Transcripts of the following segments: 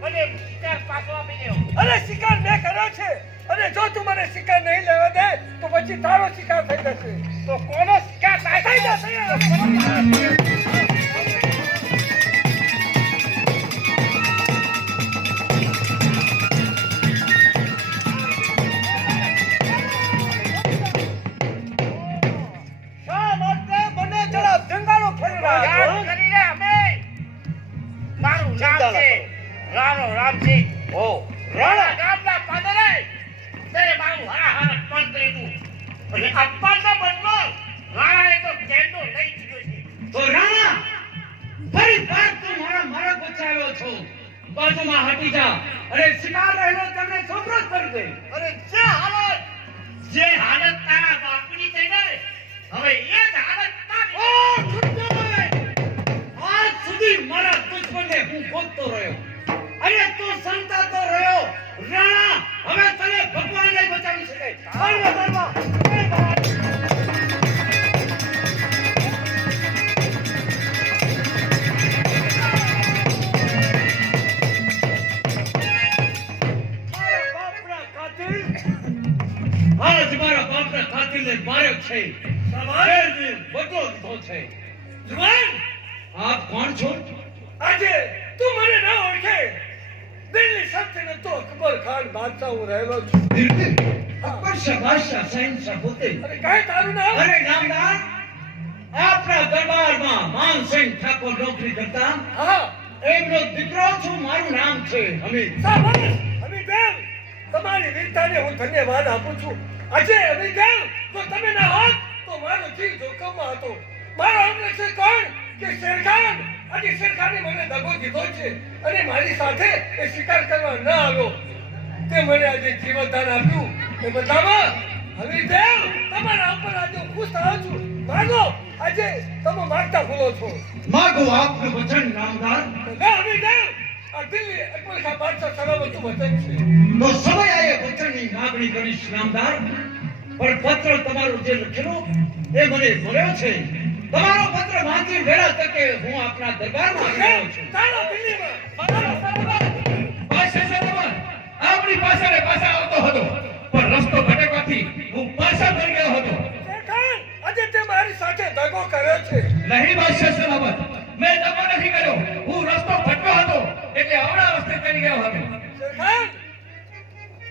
મને શિકાર પાછો આપી દેવો. અરે શિકાર મેં કર્યો છે અને જો તું મને શિકાર નહીં લેવા દે તો પછી તારો શિકાર થઈ જશે. તો કોનો શિકાર થઈ જશે. શા માટે મને જરા જંગાલો ફરી રહ્યા યાદ છો? કરીને અમે મારું નામ છે રાણો રામસિંહ. ઓ રાણા ગામના પાદરે તે મારું હારા અપમાન કર્યું અને અપમાનનો બદલો રાણાએ તો કેન્ડો લઈ લીધો છે. તો રાણા ફરી પાછ તું મારા બચાવ્યો છો. બાજુમાં હટી જા અને શિકાર રહેલો તમને સોપરો કરી દે. અરે જે હાલત તારા બાપની થઈ ને હવે એ જ હાલત તારી. આજ સુધી મારા દુશ્મનને હું ગોતતો રહ્યો અને તું સંતાતો રહ્યો. રાણા હવે તને ભગવાન નહીં બચાવી શકે. આજ મારા બાપના કાતિલને માર્યો છે. શેરને બદલો લીધો છે. જુવાન આપ કોણ છો? આજે તું મને ન ઓળખે. દિલ્હી સલ્તનત તો અકબર ખાન બાદશાહ હું રહેલો છું. અકબર શાહ શહેનશાહ પોતે. અરે કાંઈ તારું નામ? અરે નામદાર આપણા દરબારમાં માનસિંહ ઠાકોર નોકરી કરતા હા એમનો દીકરો છું. મારું નામ છે હમીદ. સાબાસ હમીદેવ, તમારી વીરતાને હું ધન્યવાદ આપું છું. આજે હમીદેવ જો તમે ના હોત તો મારો જીવ જોખમમાં હતો. મારો અંગરક્ષક કોણ કે શેરખાન. આજે શેરખાને મને દગો દીધો છે અને મારી સાથે એ શિકાર કરવા ન આવ્યો. તે મને આજે જીવનદાન આપ્યું એ બધામાં હમીદેવ તમારા ઉપર આજે હું ખુશ થયો છું. માગો આજે તમે માગતા ભૂલો છો. માગો આપનું વચન નામદાર. ના હમીદેવ, આ દિલ્હી અકબર ખાન બાદશાહ સલામતું વતન છે. તો સમય આયે વચનની માગણી કરીશ નામદાર. પણ પત્ર તમારો જે લખેલો એ મને મળ્યો છે. તમારો પત્ર વાંચી વેળા તકે હું આપના દરબારમાં આવ્યો છું. ચાલો દિલ્હીમાં. પાસે સલામત આપણી પાછળ પાછા આવતો હતો પણ રસ્તો ભટકવાથી હું પાછા ફરી ગયો હતો. શેરખાન, આજે તે મારી સાથે દગો કર્યો છે. નહીં બાદશાહ સલામત, મેં દગો નથી કર્યો. હું રસ્તો ભટક્યો હતો એટલે આવડા રસ્તે ચડી ગયો હતો. શેરખાન,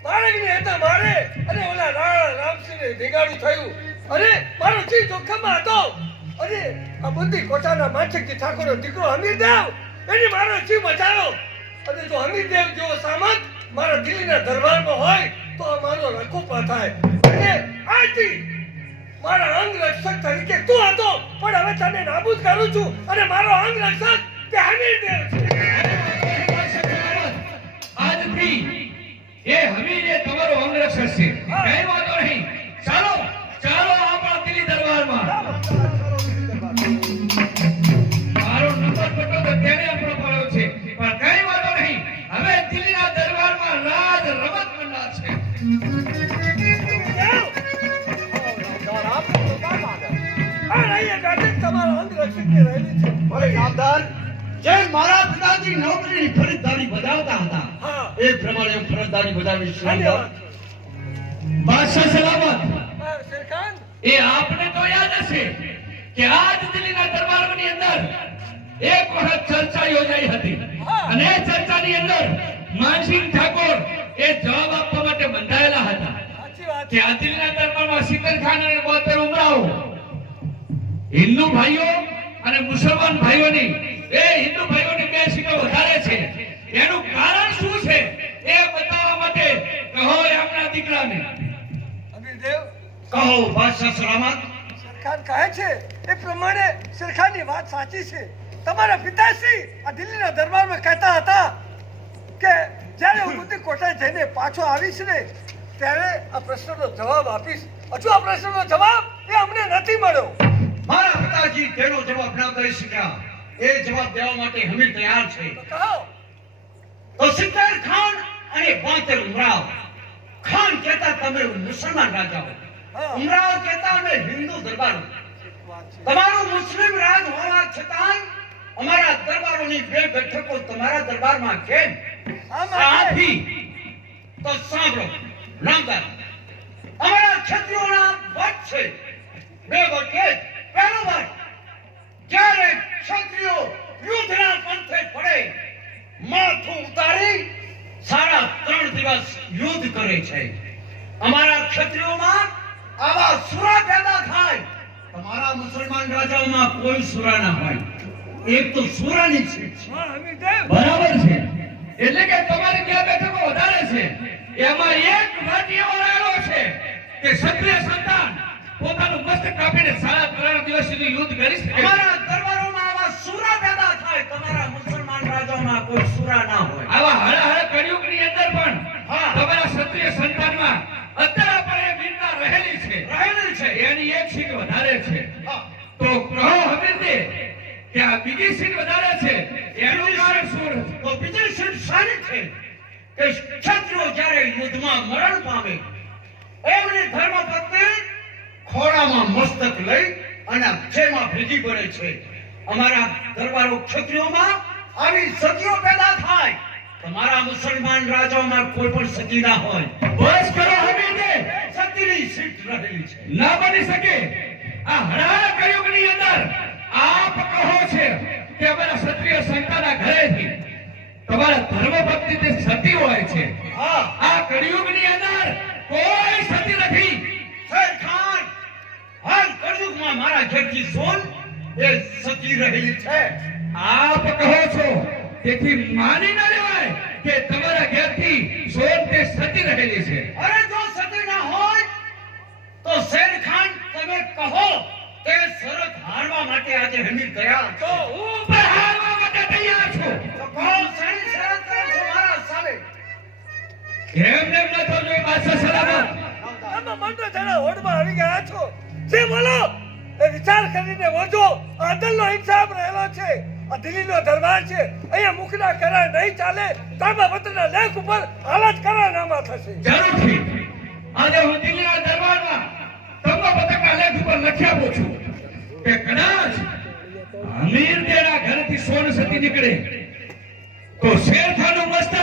બાળકને હતા મારે અને ઓલા રાણા રામસિંહને ભેગાડું થયું અને મારો જીવ જોખમમાં હતો. અને આ બુદ્ધિ કોટાના માછકજી ઠાકોરનો દીકરો હમીરદેવ એની મારો જીવ બચાવ્યો. અને જો હમીરદેવ જેવો સામંત મારા દિલ્હીના દરબારમાં હોય તો મારો રખોપા થાય. અને આજથી મારા અંગ રક્ષક તરીકે તું હતો પણ હવે તને નાબૂદ કરું છું અને મારો અંગ રક્ષક તે હમીરદેવ છે. આજથી એ હમીરે તમારો અંગરક્ષક છે. કઈ વાંધો નહીં. ચાલો ચાલો આપણા દિલ્હી દરબારમાં. મારો નંબર પટો તો તેને આપણો પડ્યો છે પણ કઈ વાંધો નહીં. હવે દિલ્હીના દરબારમાં રાજ રમત મંડળ છે. આ રહીએ ગાડી તમારો અંગ રક્ષકની રહેલી છે. નામદાર, જે મારા પિતાજી નોકરીની ફરજદારી બજાવતા હતા હા એ પ્રમાણે હું ફરજદારી બજાવીશ. ધન્યવાદ. બાદશાહ સલામત, શેરખાન, એ આપને તો યાદ હશે કે આજ દિલ્હીના દરબારની અંદર એક વખત ચર્ચા યોજાઈ હતી અને એ ચર્ચાની અંદર માનસિંહ ઠાકોર એ જવાબ આપવા માટે બંધાયેલા હતા સાચી વાત કે આ દિલ્હીના દરબારમાં સિકંદર ખાન અને 72 ઉમરાવો હિન્દુ ભાઈઓ અને મુસલમાન ભાઈઓની હિન્દુ ભાઈઓની 2 સીટો વધારે છે. એનું કારણ શું છે એ બતાવવા માટે કહો એમના દીકરાને. હમીરદેવ, કહો બાદશાહ સલામત. શેરખાન કહે છે એ પ્રમાણે શેરખાનની વાત સાચી છે. તમારા પિતાશ્રી આ દિલ્હીના દરબારમાં કહેતા હતા કે જ્યારે હું બુદ્ધિ કોટાએ જઈને પાછો આવીશ ને ત્યારે આ પ્રશ્નનો જવાબ આપીશ. હજુ આ પ્રશ્નનો જવાબ એ અમને નથી મળ્યો. મારા પિતાજી તેનો જવાબ ન કરી શક્યા. એ જવાબ દેવા માટે હમીર તૈયાર છે. તો કહો. તો સિકંદર ખાન અને 72 ઉમરાવ. ખાન કહેતા તમે મુસલમાન રાજાઓ, હા. ઉમરાવ કહેતા અમે હિન્દુ દરબારો. તમારું મુસ્લિમ રાજ હોવા છતાં અમારા દરબારોની 2 બેઠકો તમારા દરબારમાં કેમ? હાથી. તો સાંભળો નામદાર, અમારા ક્ષત્રિયોના વટ છે બે વટ. પહેલો વટ, જ્યારે ક્ષત્રિયો યુદ્ધના પંથે પડે માથું ઉતારી સારા 3 દિવસ યુદ્ધ કરે છે. અમારા ક્ષત્રિયોમાં આવા સુરા પેદા થાય. તમારા મુસલમાન રાજાઓમાં કોઈ સુરા ના હોય. એક તો સુરાની સીટ છે. હા હમીરદેવ બરાબર છે. એટલે કે તમારી બે બેઠકો વધારે છે. એમાં એક વટ એવો રહેલો છે કે ક્ષત્રિય સંતાન પોતાનું મસ્તક કાપીને સાડા 3 દિવસ સુધી યુદ્ધ કરી શકે. અમારા દરબારોમાં આવા સુરા પેદા થાય. તમારા મુસલમાન રાજાઓમાં કોઈ સુરા ના હોય. આવા હળહળ કળિયુગની અંદર પણ હા. તમારા ક્ષત્રિય સંતાનમાં અત્યારે પણ એ વીરતા રહેલી છે. એની એક સીટ વધારે છે. હા. તો કહો હમીરજી કે આ બીજી સીટ વધારે છે એનું કારણ શું? તો બીજી સીટ સારી છે કે ક્ષત્રિયો જ્યારે યુદ્ધમાં મરણ પામે એમની ધર્મપત્ની ખોળામાં મસ્તક લઈ અને જેમાં ભેગી પડે છે. અમારા દરબારો ક્ષત્રિયોમાં આવી સતીઓ પેદા થાય. તમારા મુસલમાન રાજાઓમાં કોઈ પણ સતી ના હોય. બસ કરો હમીરજી. સતીની સીટ રહેલી છે. ના બની શકે. આ હળહળ કળિયુગની અંદર આપ કહો છે કે અમારા ક્ષત્રિય સંતાનના ઘરેથી તમારા ધર્મપત્ની તે સતી હોય છે. હા. આ કળિયુગની અંદર કોઈ સતી નથી. શેર ખાન, હાલ કળિયુગમાં મારા ઘરથી સોન એ સતી રહેલી છે. આપ કહો છો તેથી માની ન લેવાય કે તમારા ઘેરથી સોન તે સતી રહેલી છે. અરે જો સતી ના હોય તો શેર ખાન તમે કહો કે શરત હારવા માટે આજે હમીર ગયા તો છો. હું પણ હારવા માટે તૈયાર છું. તો કહો શાની શરત કરો છો મારા સામે? એમને ન થજો બાદશાહ સલામત. આમાં મંડળ જણા હોડમાં આવી ગયા છો. જે બોલો એ વિચાર કરીને વધો. આદલનો ઇન્સાફ રહેલો છે. આ દિલ્હીનો દરબાર છે. અહીંયા મુખના કરાર નહીં ચાલે. તાંબાપત્રના લેખ ઉપર હાલત કરારનામા થશે. જરૂરથી આજે હું દિલ્હીના દરબારમાં તાંબાપત્રના લેખ ઉપર લખી આપું છું કે કદાચ હમીરદેના ઘરેથી સોન સતી નીકળે તો શેરખાનનું મસ્તક